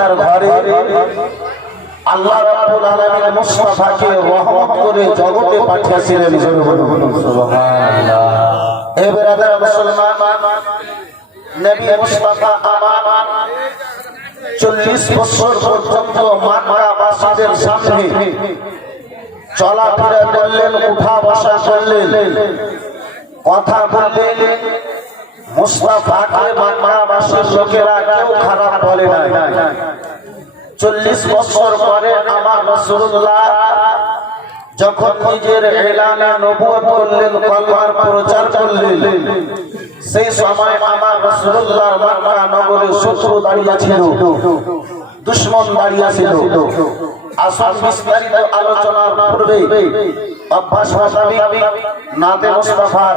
তার ঘরে আল্লাহ রাব্বুল আলামিন মুস্তাফাকে রহমত করে জগতে পাঠিয়েছিলেন। সুবহানাল্লাহ। এ ব্রাদার মুসলমান, নবী মুস্তাফা আমার 40 বছর পর্যন্ত মক্কাবাসীদের সামনে চলাফেরা করলেন, উঠা বসা করলেন, কথা বললেন। মুস্তাফাকে মক্কাবাসীর লোকেরা কেউ খারাপ বলে না। 40 বছর পরে আমার রাসূলুল্লাহ যখন নিজের এলানে নবুয়ত করলেন, কলমার প্রচার করলেন, সেই সময় আমার রাসূলুল্লাহর মক্কা নগরে শত্রু দাঁড়িয়ে ছিল, দুশমন দাঁড়িয়ে ছিল। আসল বিস্তারিত আলোচনার পূর্বে অভ্যাস মোতাবেক নাতে মুস্তাফার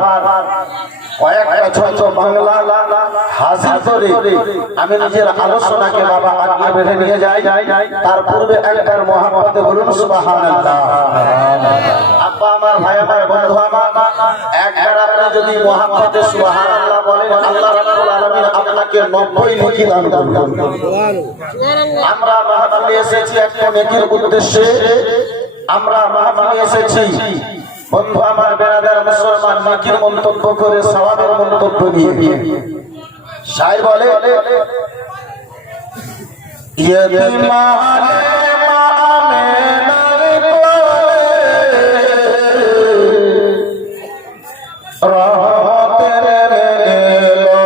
কয়েকটা ছোট বাংলা হাজির করে আমি নিজের আলোচনাকে বাবা আগে বেঁধে নিয়ে যাই। তার পূর্বে একবার মোহাম্মদে বলুন সুবহানাল্লাহ। আব্বা আমার, ভাই আমার, বন্ধু আমার, একবার আপনি যদি মোহাম্মদে সুবহানাল্লাহ বলেন, আল্লাহ রাব্বুল আলামিন আপনাকে 90 নেকি দান করবেন। আমরা মাহফিলে এসেছি একটা নেকির উদ্দেশ্যে, আমরা মাহফিলে এসেছি বন্ধু আমার, বেরাদার মুসলমান, নেকির মন্তব্য করে সওয়াবের মন্তব্য নিয়ে। শায়ের বলে, ইয়তিমানে মামেনার কোলে রহমতের এলো,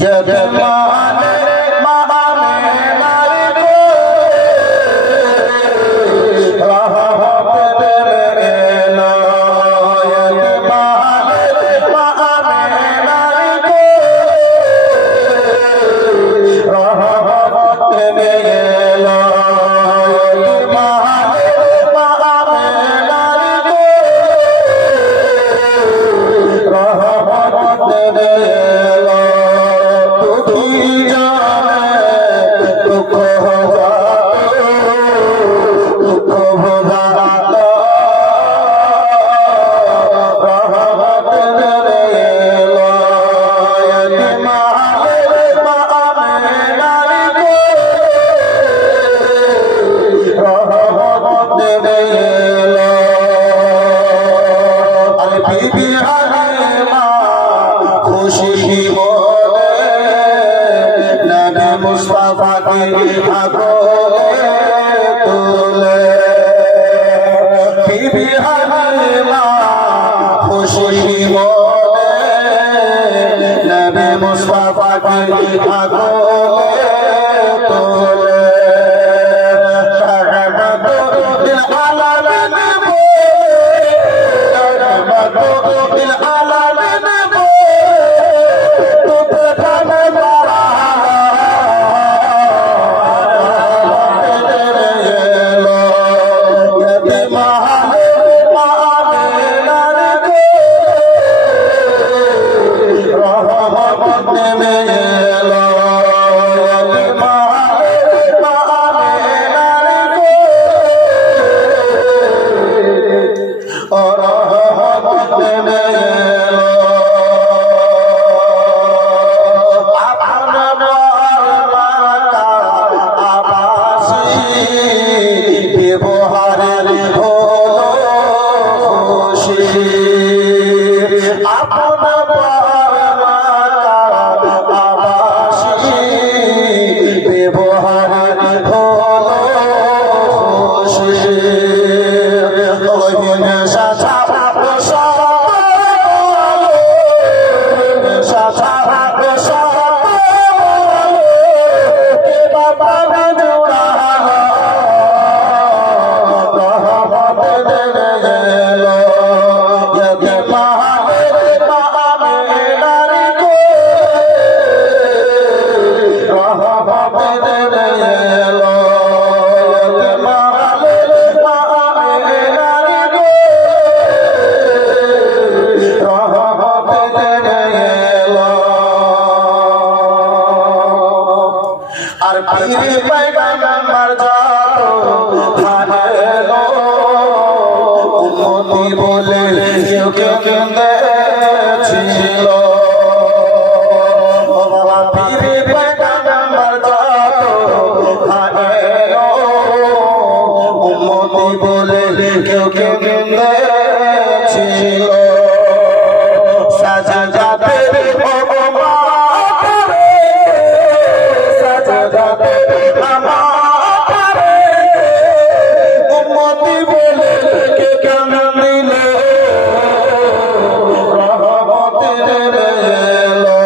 ইয়তিমানে ছিল বাবা পীরে উম্মতি বলে কেউ কেঁদেছিল সাজদাতে ও মাতারে সাজদাতে আমারে উম্মতি বলে কে কাঁদিল রহমতের এলো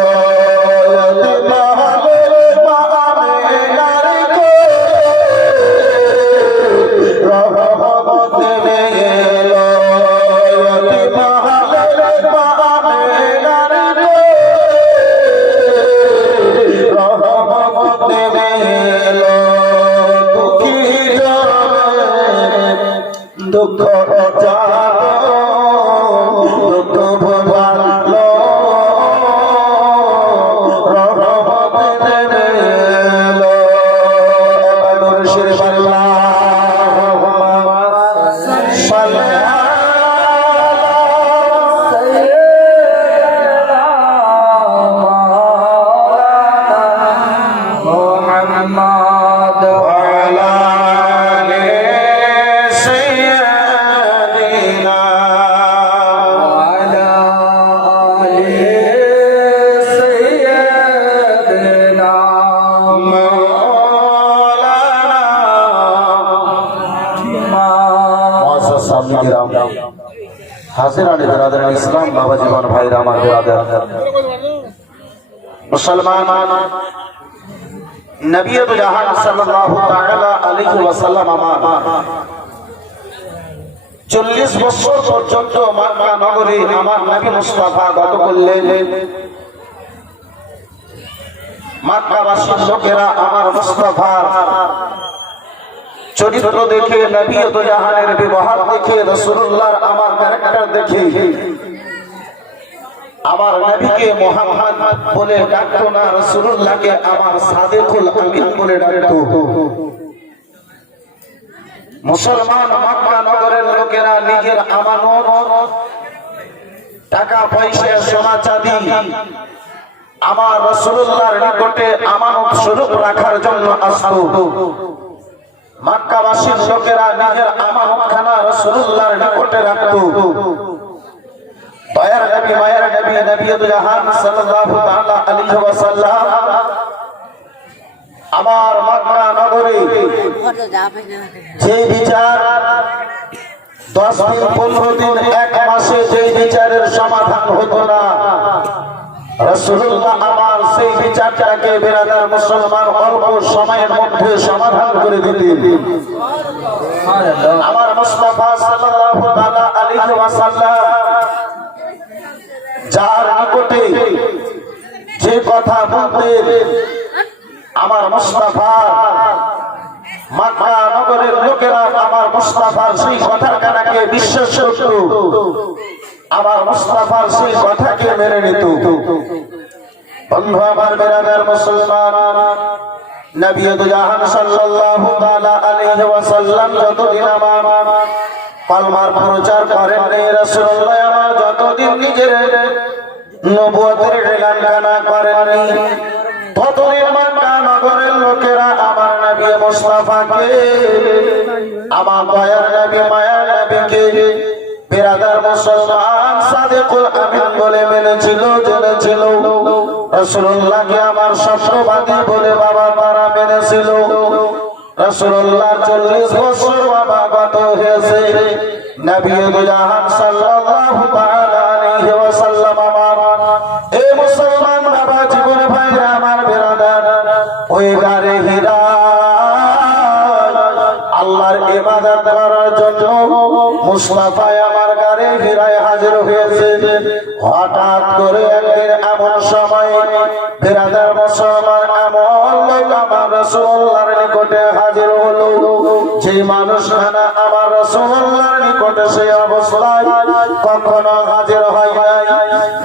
দুঃখ দুঃখ ভোলালো রহমতের এলো মুর্শিদ আল্লাহুম্মা সাল্লি محمد وعلى آل سيدنا وعلى آل سيدنا مولانا معزز सामने गिराम हाजिरान बिरादर इस्लाम बाबा जीवन भाई रामा बिरादर मुसलमान नबी तो जहान सल्लल्लाहु ताआला अलैहि वसल्लम আমার 40 বছর পর্যন্ত মক্কা নগরে আমার নবী মুস্তাফা গত করলেন মক্কাবাসীর লোকেরা আমার মুস্তাফার চরিত্র দেখে নবী তো জাহানের ব্যবহার দেখে রাসূলুল্লাহর আমার ক্যারেক্টার দেখে আমার নবীকে মোহাম্মদ বলে ডাকতো না রাসূলুল্লাহকে আমার সাদিকুল আমিন বলে ডাকতো মুসলমান মক্কা নগরের লোকেরা নিজের আমানত টাকা পয়সা সোনা চাঁদি আমার রাসূলুল্লাহর নিকটে আমানত স্বরূপ রাখার জন্য আসতো মক্কাবাসীর লোকেরা নিজের আমানতখানা রাসূলুল্লাহর নিকটে রাখতো দয়ার নবী মায়ের নবী নবী জাহান সাল্লাল্লাহু তাআলা আলাইহি ওয়াসাল্লাম আমার মক্কা নগরে যে বিচার 10 দিন 15 দিন এক মাসে যে বিচারের সমাধান হতো না রাসূলুল্লাহ আমার সেই বিচারটাকে বিরাদার মুসলমান অল্প সময়ের মধ্যে সমাধান করে দিলেন আমার মুস্তাফা সাল্লাল্লাহু তাআলা আলাইহি ওয়াসাল্লাম যার নিকটে যে কথা বলতেন আমার মুস্তাফা মক্কা নগরের লোকেরা আমার মুস্তাফার সেই কথার কানাকে বিশ্বাস করত আমার মুস্তাফার সেই কথাকে মেনে নিত বন্ধু আমার বিরাদার মুসলমান নবী জাহান সাল্লাল্লাহু তাআলা আলাইহি ওয়াসাল্লাম যতদিন আমার কালমার প্রচার করেন রাসূলুল্লাহ আমার যতদিন নিজের নবুয়তের এলান কানা করেননি ততদিন মক্কা নগরের লোকেরা আমার নবী মুস্তাফাকে আমার দয়ার নবী মায়ার নবীকে বিরাদার মুসলমান সাদিকুল আমিন বলে মেনেছিল জেনেছিল রাসূলুল্লাহকে আমার সত্যবাদী বলে বাবা তারা মেনেছিল রাসূলুল্লাহ 40 বছর বাবা গত হয়েছে নবী জাহান সাল্লাল্লাহু তাআলা আলাইহি ওয়াসাল্লাম আমার এই মুসলমান বাবা জীবন ভাই আমার বিরাদার ওই গারে হীরা আল্লাহর ইবাদত করার জন্য মুস্তাফা আমার গারে হীরায় হাজির হয়েছে হঠাৎ করে একদিন এমন সময় বিরাদার মুসলমান এমন লোক আমার রাসূলুল্লাহর নিকটে হাজির হলো যে মানুষখানা আমার রাসূলুল্লাহর নিকটে সেই অবস্থায় কখনো হাজির হয় নাই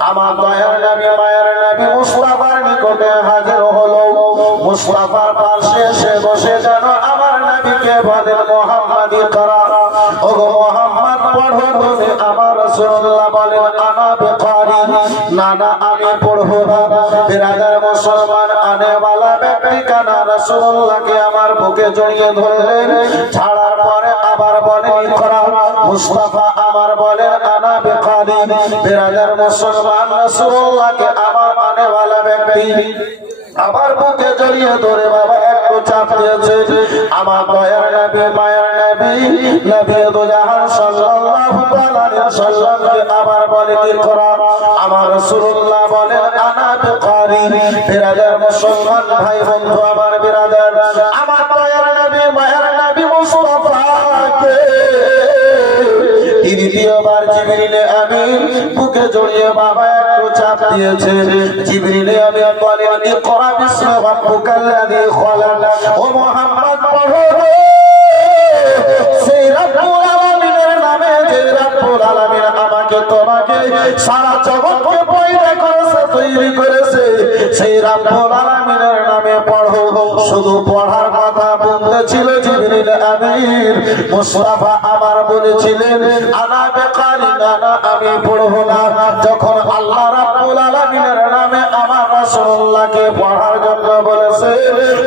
আমার দয়ার নবী মায়ের নবী মুস্তাফার নিকটে হাজির হলো মুস্তাফার পাশে সে বসে যেন আমার নবীকে বলেন মুহাম্মাদি করা ওগো মুহাম্মদ পড়ো তুমি আমার রাসূলুল্লাহ বলেন আনা বেকারি না না আমি পড়বো না বিরাদার মুসলমান আনে वाला ব্যক্তি কানা রাসূলুল্লাহকে আমার বুকে জড়িয়ে ধরলেন ছাড়ার পরে আবার বলেন মুস্তাফা আমার বলেন আনা বিকারি বিরাদার মুসলমান রাসূলুল্লাহকে আমার আনেওয়ালা ব্যক্তি আমার বুকে জড়িয়ে ধরে বাবা একটু চাপ দিয়েছে আমার দয়ার নবী মায়ার নবী নবী দু জাহান সাল্লাল্লাহু আলাইহি ওয়াসাল্লামকে আবার বলে ইকরা আমার রাসূলুল্লাহ বলেন আনা বিকারি বিরাদার মুসলমান ভাই বন্ধু আমার বিরাদার আমার দয়ার নবী মায়ার নবী মুস্তাফাকে দ্বিতীয়বার জিবরিল আমিন বুকে জড়িয়ে বাবা একটু চাপ দিয়েছে জিবরিল আমিন বলেন ইকরা বিসমি রাব্বিকাল্লাযী খালাক ও মুহাম্মদ পড়ো সেই রব্বুল আলামিনের নামে যে রব্বুল আলামিন আমাকে তোমাকে সারা জগৎকে পয়দা করেছে তৈরি করেছে সেই রব্বুল আলামিনের নামে পড়ো শুধু পড়ার কথা বলতেছিল জিবরিল আমিন মুস্তাফা আমার বলেছিলেন আনা বেকারি না আমি পড়বো না যখন আল্লাহ রাব্বুল আলামিনের নামে আমার রাসূলুল্লাহকে পড়ার জন্য বলেছে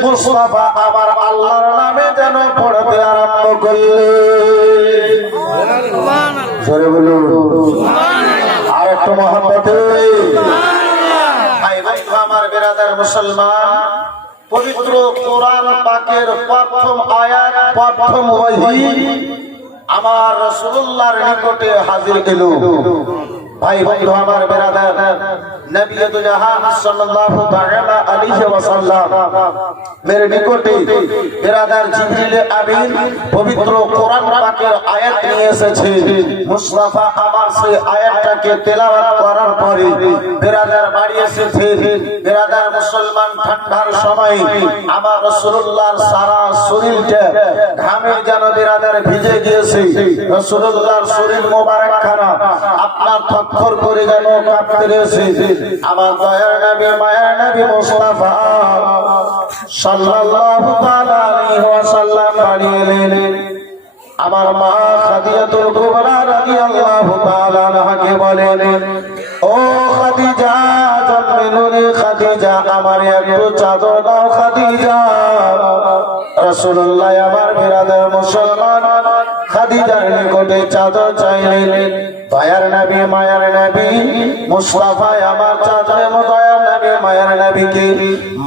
মুস্তাফা আমার আল্লাহর নামে যেন পড়তে আরম্ভ করলে সুবহানাল্লাহ জোরে বলুন সুবহানাল্লাহ আর একটু মহব্বতে ভাই বন্ধু আমার বিরাদার মুসলমান পবিত্র কোরআন পাকের প্রথম আয়াত প্রথম ওহী আমার রাসূলুল্লাহর নিকটে হাজির হলো ভাই বন্ধু আমার বিরাদার নবী দু জাহান সাল্লাল্লাহু তাআলা আলাইহি ওয়াসাল্লাম মেরে নিকটে বিরাদার জিবরিল আমিন পবিত্র কোরআন পাকের আয়াত নিয়ে এসেছে মুস্তাফা আমার সেই আয়াতটাকে তেলাওয়াত করার পরে বিরাদার বাড়ি এসেছে বিরাদার মুসলমান ঠান্ডার সময় আমার রাসূলুল্লাহর সারা শরীরটা ঘামে যেন বিরাদার ভিজে গিয়েছে রাসূলুল্লাহর শরীর মোবারক খানা আপনার থরথর করে যেন কাঁপতে রয়েছে আমার দয়ার নবী মায়ার নবী মুস্তাফা সাল্লাল্লাহু তাআলা আলাইহি ওয়াসাল্লাম বাড়ি এলেন আমার মা খাদিজাতুল কুবরা রাদিয়াল্লাহু তাআলা আনহাকে বলেন ও খাদিজা জন্মেনুনি খাদিজা আমার একটু চাদর দাও খাদিজা রাসূলুল্লাহ আমার বিরাদার মুসলমান খাদিজার নিকটে চাদর চাইলেন দয়ার নবী মায়ার নবী মুস্তাফা আমার চাদরে দয়ার নবী মায়ার নবীকে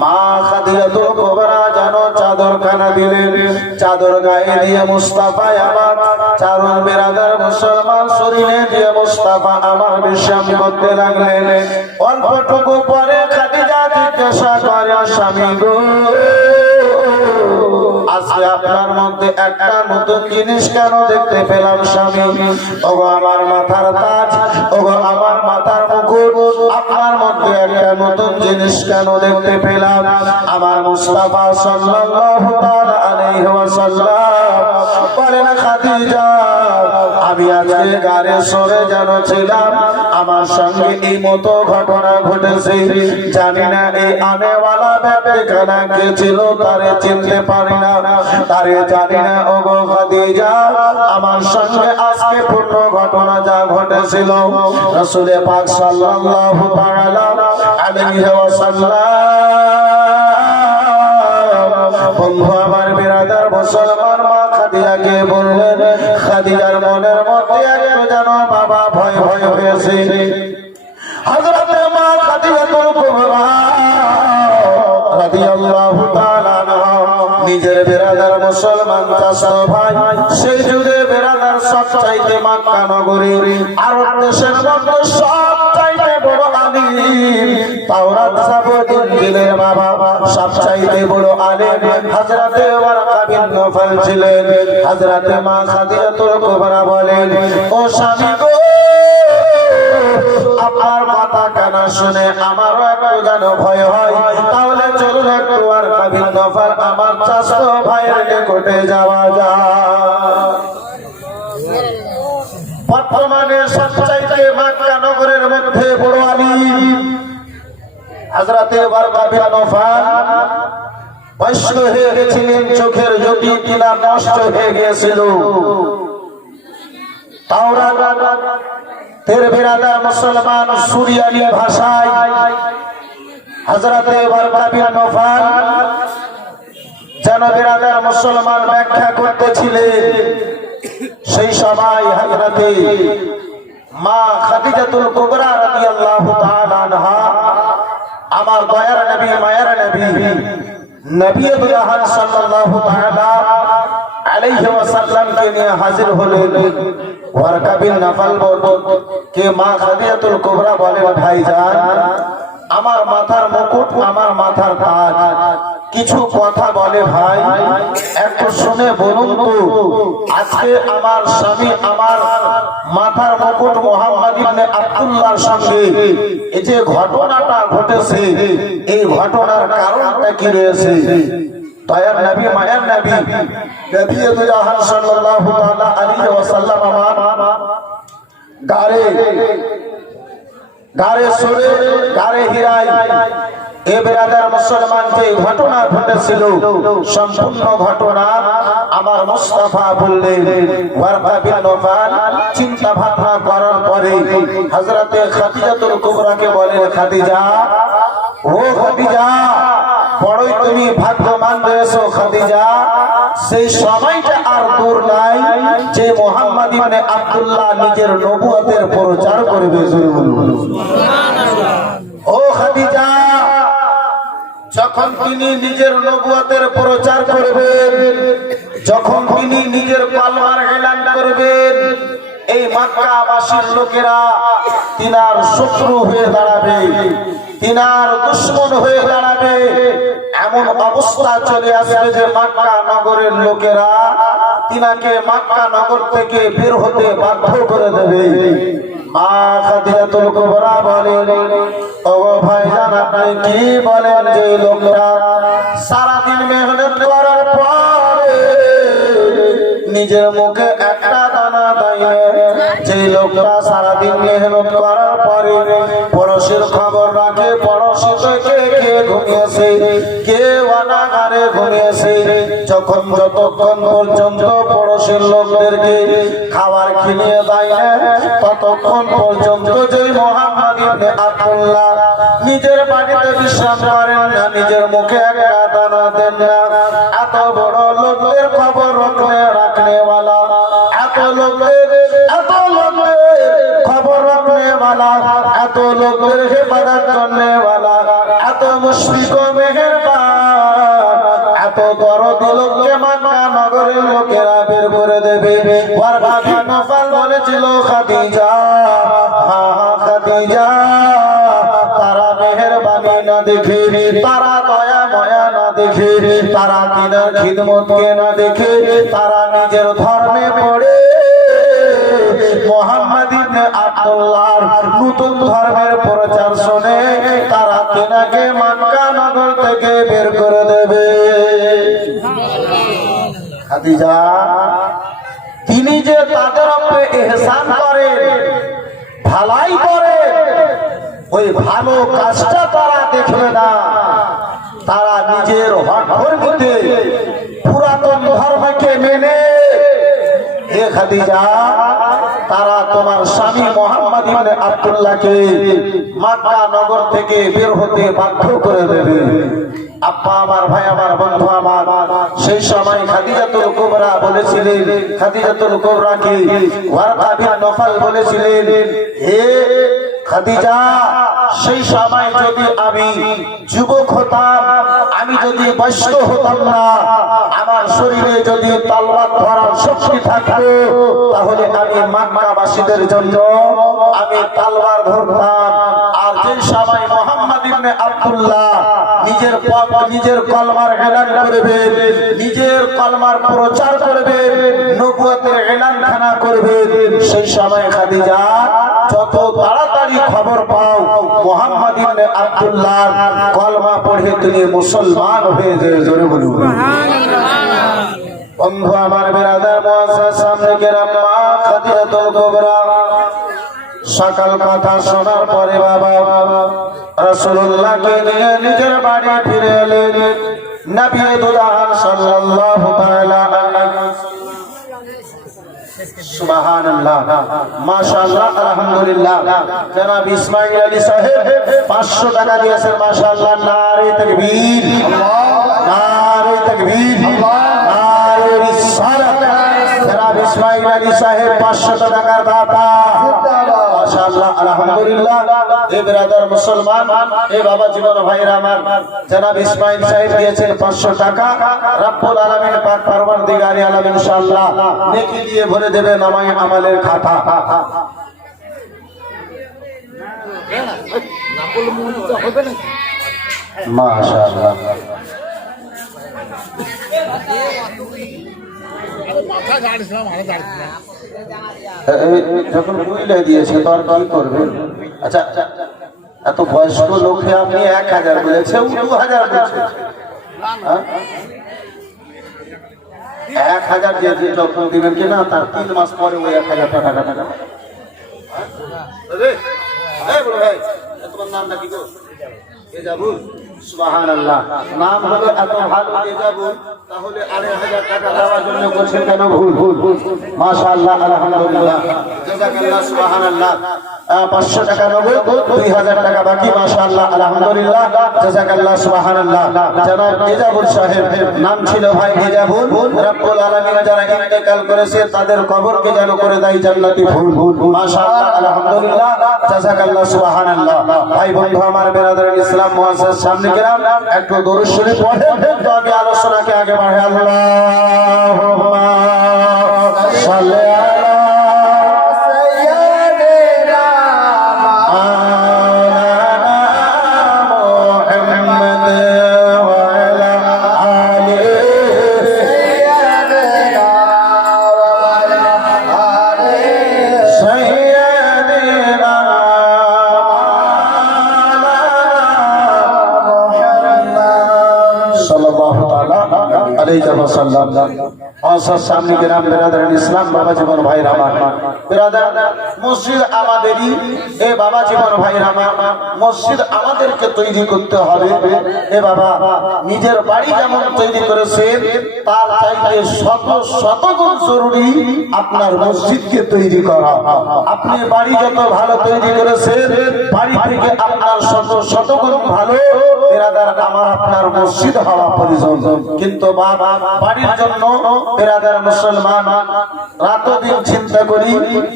মা খাদিজাতুল কুবরা যেন চাদর খানা দিলেন চাদর গায়ে দিয়ে মুস্তাফা আমার চাদর বিরাদার মুসলমান শরীরে দিয়ে মুস্তাফা আমার বিশ্রাম করতে লাগলেন অল্পটুকু পরে খাদিজা জিজ্ঞাসা করে স্বামী গো আজকে আপনার মধ্যে একটা নতুন জিনিস কেন দেখতে পেলাম স্বামী ওগো আমার মাথার তাজ ওগো আমার মাথার মুকুট আপনার মধ্যে একটা নতুন জিনিস কেন দেখতে পেলাম আমার মুস্তাফা সাল্লাল্লাহু তাআলা আলাইহি ওয়াসাল্লাম বলেন খাদিজা আমি আজকে গাড়ি সরে যেন ছিলাম আমার সঙ্গে এই মতো ঘটনা ঘটেছে জানি না এই আনেওয়ালা ব্যক্তিখানা কে ছিল তারে চিনতে পারি না তারে জানি না ওগো খাদিজা আমার সঙ্গে আজকে পূর্ণ ঘটনা যা ঘটেছিল রাসূল পাক সাল্লাল্লাহু তাআলা আলাইহি ওয়াসাল্লাম বন্ধু আমার বিরাদার মুসলমান মা খাদিজাকে বললেন খাদিজার মনের মধ্যে একটু যেন বাবা ভয় ভয় হয়েছে হযরত মা খাদিজাতুল কুবরা রাদিয়াল্লাহু তাআলা নিজের বিরাদার মুসলমান চাচা ভাই সেই যুগে বিরাদার সবচাইতে মক্কা নগরী আরব দেশের মধ্যে সবচাইতে বড় আলিম তাওরাত যাবত ইনজিলের বাবা সবচাইতে বড় আলিম হযরতে ওয়ারকা বিন নফল ছিলেন হযরতে মা খাদিজাতুল কুবরা বলেন ও স্বামী গো আপনার কথা কানা শুনে আমারও একটু যেন ভয় হয় তাহলে চলুন একটু ওয়ারকা বিন নফল আমার চাচা ভাইয়ের নিকটে যাওয়া যায় বর্তমানে সবচাইতে মক্কা নগরের মধ্যে বড় আলিম হযরতে ওয়ারকা বিন নফল বয়স্ক হয়ে গেছিলেন চোখের জ্যোতি কিনা নষ্ট হয়ে গিয়েছিল তাওরাত তের বিরাদার মুসলমান সুরিয়ানি ভাষায় হযরতে ওয়ারকা বিন নফল যেন বিরাদার মুসলমান ব্যাখ্যা করতেছিলেন সেই সময় হযরতে মা খাদিজাতুল কুবরা রাদিয়াল্লাহু তাআলা আনহা আমার দয়ার নবী মায়ার নবী নবী দুলহান সাল্লাল্লাহু তাআলা আলাইহি ওয়াসাল্লাম কে নিয়ে হাজির হলেন। ওয়ারকা বিন নাফল কে মা খাদিজাতুল কুবরা বলেন, ভাইজান আমার মাথার মুকুট, আমার মাথার তাজ কিছু কথা বলে ভাই, একটু শুনে বলুন তো। আজকে আমার স্বামী আমার মাথার মুকুট মোহাম্মদ ইবনে আব্দুল্লাহর সঙ্গে এই যে ঘটনাটা ঘটেছে, এই ঘটনার কারণটা কি রয়েছে? দয়ার নবী মায়ার নবী নবী দুলহান সাল্লাল্লাহু তাআলা আলাইহি ওয়াসাল্লাম আমার গারে সুরে গারে হিরায় এ বেরাদার মুসলমান যে ঘটনা ঘটেছিল, সম্পূর্ণ ঘটনা আমার মুস্তাফা বললেন। ওয়ারকা বিন নাফল চিন্তা ভাবনা করার পরে হযরতে খাদিজাতুল কুবরাকে বলেন, খাদিজা, ও খাদিজা, বড়ই তুমি ভাগ্যবান রয়েছো খাদিজা। সেই সময়টা আর দূর নাই যে মোহাম্মদ ইবনে আব্দুল্লাহ নিজের নবুয়তের প্রচার করবে। ও খাদিজা, যখন তিনি নিজের নবুয়তের প্রচার করবেন, যখন তিনি নিজের কালেমার এলান করবেন, এই মক্কাবাসীর লোকেরা তিনার শত্রু হয়ে দাঁড়াবে, তিনার দুশমন হয়ে দাঁড়াবে। এমন অবস্থা চলে আসবে যে মক্কা নগরের লোকেরা তিনাকে মক্কা নগর থেকে বের হতে বাধ্য করে দেবে। মা খাদিজাতুল কুবরা বলেন, ও ভাইজান, আপনি কি বলেন যে লোকরা সারাদিন মেহনত করার পরে নিজের মুখে একটা দানা দেয়, যে লোকরা সারাদিন মেহনত করার পরে পড়োশির খবর রাখে, পড়োশি থেকে কে ঘুমিয়েছে, কে অনাগারে ঘুমিয়েছে, যতক্ষণ পর্যন্ত পড়োশির লোকদেরকে খাবার খিলিয়ে দেয় না, ততক্ষণ পর্যন্ত যে মোহাম্মদ ইবনে আব্দুল্লাহ নিজের বাড়িতে বিশ্রাম করেন না, নিজের মুখে একটা দানা দেন না। এত বড় লোকদের খবর রাখনেওয়ালা, এত লোকদের খবর রাখনেওয়ালা, এত লোকদের হেফাজত করনেওয়ালা, এত মুশফিক ও মেহেরবান, এত দরদি লোককে মক্কা নগরের লোকেরা বের করে দেবে। ওয়ারকা বিন নাফল বলেছিল, খাদিজা, খাদিজা, তারা মেহেরবানি না দেখে, তারা দয়া ময়া না দেখে, তারা তিনার খিদমতকে না দেখে, তারা নিজের ধর্মে পড়ে মোহাম্মদ ইবনে আব্দুল্লাহর নতুন ধর্মের প্রচার শুনে তারা তিনাকে মক্কা নগর থেকে বের করে দেবে। খাদিজা, তিনি যে তাদের উপরে ইহসান করেন, ভালাই করেন, ওই ভালো কাজটা তারা দেখবে না। তারা নিজের হঠধর্মীতে পুরাতন ধর্মকে মেনে, হে খাদিজা, তারা তোমার স্বামী মোহাম্মদ ইবনে আব্দুল্লাহকে মক্কা নগর থেকে বের হতে বাধ্য করে দেবে। আব্বা আমার, ভাই আমার, বন্ধু আমার, সেই সময় খাদিজাতুল কুবরা বলেছিলেন, খাদিজাতুল কুবরাকে ওয়ারকা বিন নাফল বলেছিলেন, হে খাদিজা, সেই সময় যদি আমি যুবক হতাম, আমি যদি বয়স্ক হতাম না, আমার শরীরে যদি তলোয়ার ধরার শক্তি থাকতো, তাহলে আমি মক্কাবাসীদের জন্য আমি তলোয়ার ধরতাম। আর যে সময় মোহাম্মদ ইবনে আব্দুল্লাহ নিজের কলমার এলান করবেন, নিজের কলমার প্রচার করবেন, নবুয়তের এলানখানা করবেন, সেই সময় খাদিজা যত তাড়াতাড়ি খবর পাও মোহাম্মদ ইবনে আব্দুল্লাহ কলমা পড়ে তিনি মুসলমান হয়ে যায়। জোরে বলুন সুবহানাল্লাহ। বন্ধু আমার, বেরাদার মুআজ্জাজ সামনে কেরাম, মা খাদিজাতুল কুবরা সকাল কথা শোনার পরে বাবা রাসূলুল্লাহকে নিয়ে নিজের বাড়ি ফিরে এলেন। নবী দুলহান সাল্লাল্লাহু তাআলা আলাইহি সুবহানাল্লাহ, মাশাআল্লাহ, আলহামদুলিল্লাহ। জনাব ইসমাইল আলী সাহেব 500 টাকা দিয়েছেন, মাশাআল্লাহ। নারে তাকবীর, নারে তাকবীর, নারে রিসালাত। জনাব ইসমাইল আলী সাহেব 500 টাকার দাতা মাশাআল্লাহ আলহামদুলিল্লাহ। এই ব্রাদার মুসলমান এই বাবা জীবন ভাইরা আমার জনাব ইসমাইল সাহেব দিয়েছেন 500 টাকা। রব্বুল আলামিন পাক পরওয়ারদিগারে আলম ইনশাআল্লাহ নেকি দিয়ে ভরে দেবে নামায়ে আমালের খাতা। মাশাআল্লাহ যখন বুঝলে দিয়েছে তো আর কি করবে। আচ্ছা এত বয়স্ক লোকে আপনি 1000 বলেছে 2000 বলছে 1000 দিয়ে যখন দিবেন কিনা তার 3 মাস পরে ওই 1000 টাকা টাকা। তোমার নামটা কি গো? এজাবুল। সুবহানাল্লাহ। নাম হলো এত ভালো এজাবুল, তাহলে 1000 টাকা দেওয়ার জন্য করছেন কেন ভুল? মাশাআল্লাহ আলহামদুলিল্লাহ জাযাকাল্লাহ সুবহানাল্লাহ। 500 টাকা নগদ 2000 টাকা বাকি মাশাআল্লাহ আলহামদুলিল্লাহ জাযাকাল্লাহ সুবহানাল্লাহ। জনাব এজাবুল সাহেব নাম ছিল ভাই এজাবুল। রব্বুল আলামিন যারা ইন্তেকাল করেছে তাদের কবরকে যেন করে দেয় জান্নাতি ফুল মাশাআল্লাহ আলহামদুলিল্লাহ জাযাকাল্লাহ সুবহানাল্লাহ। ভাই বন্ধু আমার বেরাদার ইসলাম মুআজ্জাজ সামনে গেলাম একটু দরুদ শরীফ পড়েন তো আমি আলোচনাকে আগে বাড়াই। আল্লাহুম্মা সাল্লি আলা সাইয়্যিদিনা মাওলানা মুহাম্মদ ওয়া আলা আলি সাইয়্যিদিনা ওয়া আলা আলি সাইয়্যিদিনা সাল্লাল্লাহু তাআলা আলাইহি ওয়াসাল্লাম। সামনে গ্রাম বেরাদার ইসলাম বাবা জীবন ভাইরা আমার বেরাদার মসজিদ আমাদেরই। এ বাবা জীবন ভাইরা আমার মসজিদ আমাদেরকে তৈরি করতে হবে। এ বাবা নিজের বাড়ি যেমন তৈরি করেছেন তার চাইতে শত গুণ জরুরি আপনার মসজিদকে তৈরি করা। আপনি বাড়ি যত ভালো তৈরি করেছেন বাড়ি থেকে আপনার শত গুণ ভালো বেরাদার আমার আপনার মসজিদ হওয়া প্রয়োজন। কিন্তু বাবা বাড়ির জন্য বেরাদার মুসলমান রাতদিন চিন্তা করি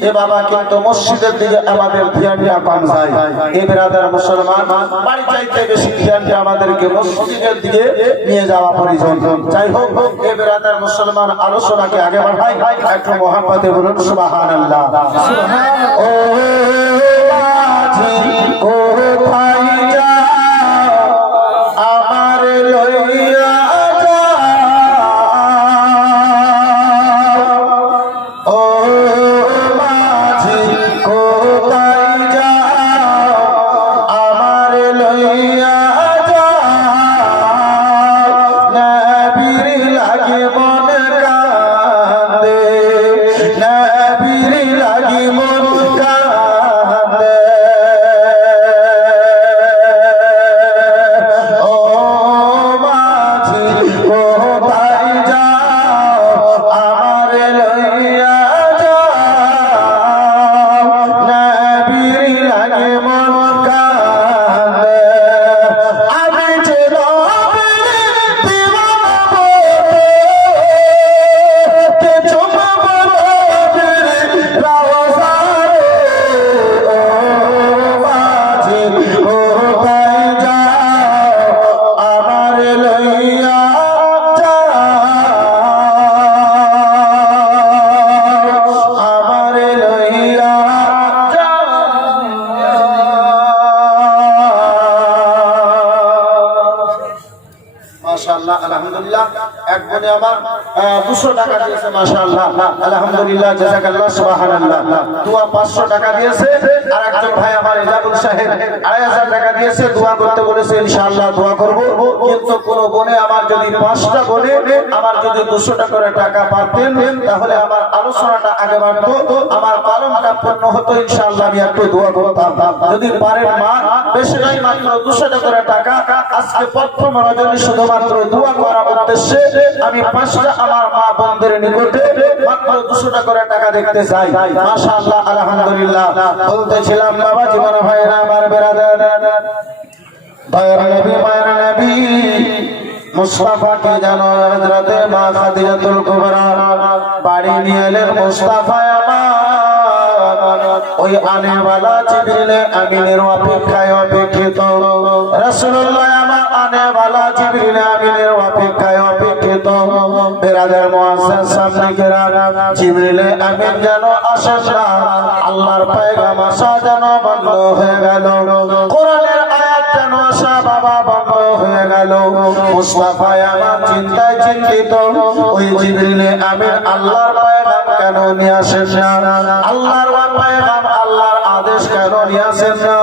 এ বাবা কিন্তু মসজিদের দিকে আমাদের ধ্যানটা কম যায়। এ বেরাদার মুসলমান বাড়ি চাইতে বেশি ধ্যানটা আমাদেরকে মসজিদের দিকে নিয়ে যাওয়া প্রয়োজন। যাই হোক এ বেরাদার মুসলমান আলোচনাকে আগে বাড়াই একটু মোহাম্মদে বলুন সুবহানাল্লাহ। ও মাঝি কোথায় যাও আমার লইয়া মাশাআল্লাহ আলহামদুলিল্লাহ। এক বোনে আমার 200 টাকা দিয়েছে মাশাআল্লাহ আলহামদুলিল্লাহ জাযাকাল্লাহ সুবহানাল্লাহ। দোয়া 500 টাকা দিয়েছে। আর একজন ভাই আমার এজাবুল সাহেব 2500 টাকা দিয়েছে। দোয়া করতে বলেছে ইনশাআল্লাহ দোয়া করব। কিন্তু কোন বোনে আমার যদি 5টা বোনে আমার যদি 200 টাকা পাতেন তাহলে আমার আলোচনাটা আগে বাড়তো, আমার পালনটা পূর্ণ হতো ইনশাআল্লাহ। আমি একটু দোয়া করতাম। যদি পারেন মা বেশি নাই মাত্র 200 টাকা আজকে প্রথম রজনী শুধুমাত্র দোয়া করার উদ্দেশ্যে আমি 5টা আমার মা বোনদের নিকটে মাত্র 200 টাকা দেখতে চাই মাশাআল্লাহ আলহামদুলিল্লাহ। বলতেছিলাম বাবা জীবন ভাইরা আমার বেরাদার দয়ার নবী মায়ের নবী মুস্তাফা কে জানো হযরতে মা খাদিজাতুল কুবরা বাড়ি নিয়ে এলেন মুস্তাফা আমার ওই আনেওয়ালা জিবরিলে আমিনের অপেক্ষায় অপেক্ষিত। রাসূলুল্লাহ আমার আনেওয়ালা জিবরিলে আমিনের অপেক্ষায় অপেক্ষিত। বেরাদার মুআজ্জাজ সামনে কেরাম, জিবরিলে আমিন যেন আসেন না, আল্লাহর পয়গাম আসা যেন বন্ধ হয়ে গেল, কোরআনের আয়াত যেন আসা বাবা বন্ধ হয়ে গেল। মুস্তাফা আমার চিন্তায় চিন্তিত, ওই জিবরিলে আমিন আল্লাহর পয়গাম কেন নিয়ে আসেন না, আল্লাহর পয়গাম আল্লাহর আদেশ কেন নিয়ে আসেন না,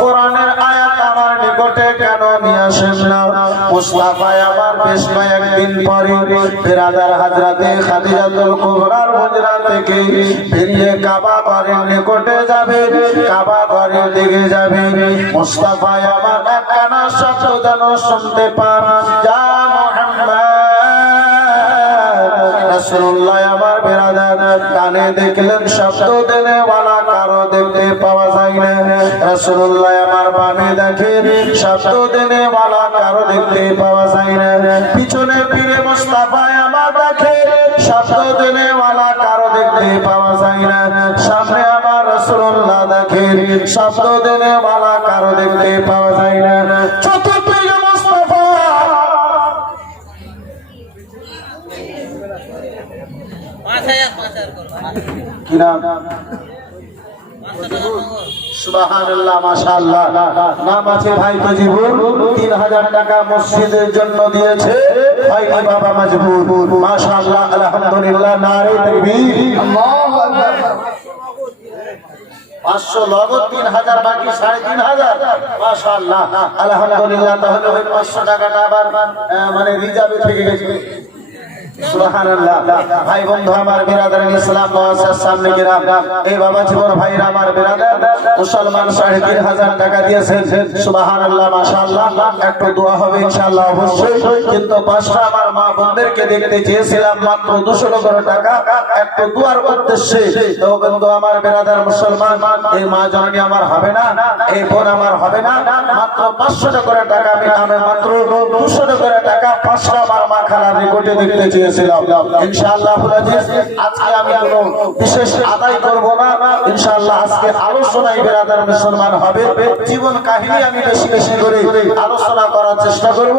কোরআনের আয়াত আমার নিকটে কেন নিয়ে আসেন না। মুস্তাফা আমার বেশ কয়েকদিন পরে বেরাদার হযরতে খাদিজাতুল কুবরার হুজরা থেকে বেরিয়ে কাবা ঘরের নিকটে যাবে, কাবা ঘরের দিকে যাবে। মুস্তাফা আমার একখানা শব্দ যেন শুনতে পান, যা মুহাম্মদ। রাসূলুল্লাহ আমার বেরাদার কানে দেখলেন শব্দ দেনেওয়ালা কারো দেখতে পাওয়া যায় না। রাসূলুল্লাহ আমার বামে দেখেন শব্দ দেনেওয়ালা কারো দেখতে পাওয়া যায় না। পিছনে ফিরে মুস্তাফা আমার দেখে শব্দ দেনেওয়ালা কারো দেখতে পাওয়া যায় না। সামনে আমার রাসূলুল্লাহ দেখেন শব্দ দেনেওয়ালা কারো দেখতে পাওয়া যায় না। চতুর্দিকে মুস্তাফা কি নাম? সুবহানাল্লাহ, মাশাআল্লাহ। নাম আছে ভাই মজবুর, 3000 টাকা মসজিদের জন্য দিয়েছে ভাই বাবা মজবুর, মাশাআল্লাহ, আলহামদুলিল্লাহ, নারে তাকবীর, আল্লাহু আকবার। 500 নগদ, 3000 বাকি 3500, মাশাআল্লাহ, আলহামদুলিল্লাহ। তাহলে ওই 500 টাকাটা আবার মানে রিজার্ভে থেকে গেছে। সুবহানাল্লাহ। ভাই বন্ধু আমার বিরাদার ইসলাম মুআজ্জাজ সামনে গিরাম, এই বাবা জীবন ভাইরা আমার বিরাদার মুসলমান 3500 টাকা দিয়েছেন। সুবহানাল্লাহ, মাশাআল্লাহ। একটু দোয়া হবে ইনশাআল্লাহ অবশ্যই, কিন্তু পাঁচটা আমার মা বোনদেরকে দেখতে চেয়েছিলাম, মাত্র 200 টাকা একটু দোয়ার উদ্দেশ্যে। তো বন্ধু আমার বিরাদার মুসলমান, এই মা জননী আমার হবে না, এই বোন আমার হবে না, মাত্র 500 টাকা আমি মাত্র 200 টাকা পাঁচটা আমার মা খালার নিকটে দেখতে চেয়েছিলাম। ইনশাআল্লাহ আজকে আমি কোনো বিশেষ আদায় করব না, ইনশাআল্লাহ আজকে আলোচনায় বেরাদার মুসলমান হবে, জীবন কাহিনী আমি বেশি বেশি করে আলোচনা করার চেষ্টা করব।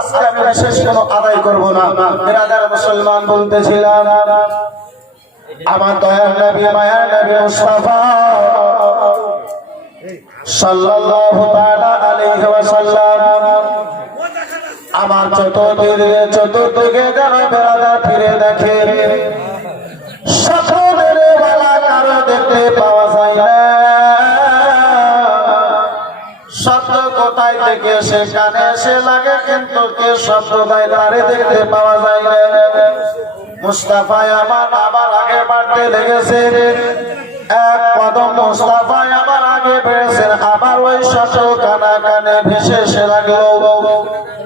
আজকে আমি বিশেষ কোনো আদায় করব না। বেরাদার মুসলমান বলতেছিলাম, আমার দয়ার নবী মায়ার নবী মুস্তাফা সাল্লাল্লাহু তাআলা আলাইহি ওয়াসাল্লাম আমার চতুর্দিকে যেন বেড়াদা ফিরে দেখে, সকলের বেলা কারো দেখতে পাওয়া যায় না। শব্দ কোথায় থেকে সে কানে এসে লাগে, কিন্তু কে শব্দ দেয় তারে দেখতে পাওয়া যায় না। মুস্তাফা আমার আবার আগে বাড়তে লেগেছে, এক কদম মুস্তাফা আমার আগে বেড়েছেন, আবার ওই শব্দ কানা কানে ভেসে এসে লাগলো।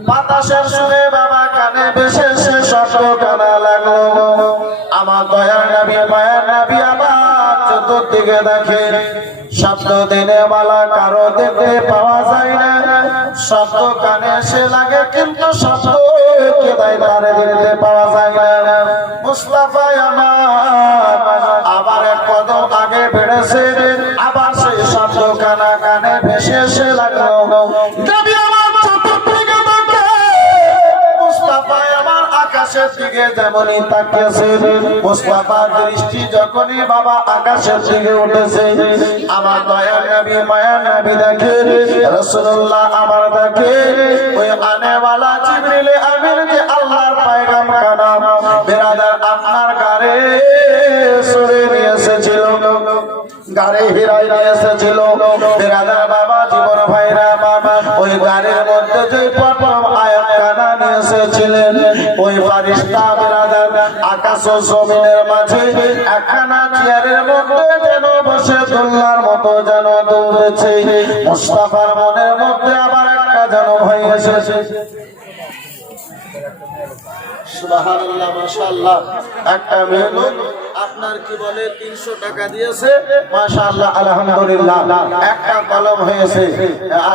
বাতাসের সুরে বাবা কানে ভেসে এসে শব্দ কানা লাগলো। আমার দয়ার নবী মায়ার নবী আবার চতুর্দিকে দেখে, শব্দ দেনেওয়ালা কারো দেখতে পাওয়া যায় না। শব্দ কানে এসে লাগে, কিন্তু শব্দ কে দেয় তারে দেখতে পাওয়া যায় না। মুস্তাফা আমার আবার এক কদম আগে বেড়েছে, আবার সেই শব্দ কানা কানে ভেসে এসে লাগলো। আকাশের দিকে যেমনই তাকিয়েছে, মুস্তাফার দৃষ্টি যখনই বাবা আকাশের দিকে উঠেছে, আমার দয়ার নবী মায়ার নবী দেখে, রাসূলুল্লাহ আমার দেখে ওই আনেওয়ালা জিবরিলে আমিন যে আল্লাহর পয়গাম কানা বেরাদার আপনার গারে সরে নিয়ে এসেছিল, গারে হিরাই নিয়ে এসেছিল। বেরাদার বাবা জীবন ভাইরা বাবা ওই গারের মধ্যে যে প্রথম আয়াত কানা নিয়ে এসেছিলেন, ওই ফারিস্তা বেরাদার আকাশ ও জমিনের মাঝে একখানা চেয়ারের মধ্যে যেন বসে দোলনার মতো যেন দুলছে। মুস্তাফার মনের মধ্যে আবার একটা যেন ভয় এসেছে। সুবহানাল্লাহ, মাশাআল্লাহ। একটা মেয়ে লোক আপনার কি বলে 300 টাকা দিয়েছে, মাশাআল্লাহ, আলহামদুলিল্লাহ, একটা কলম হয়েছে।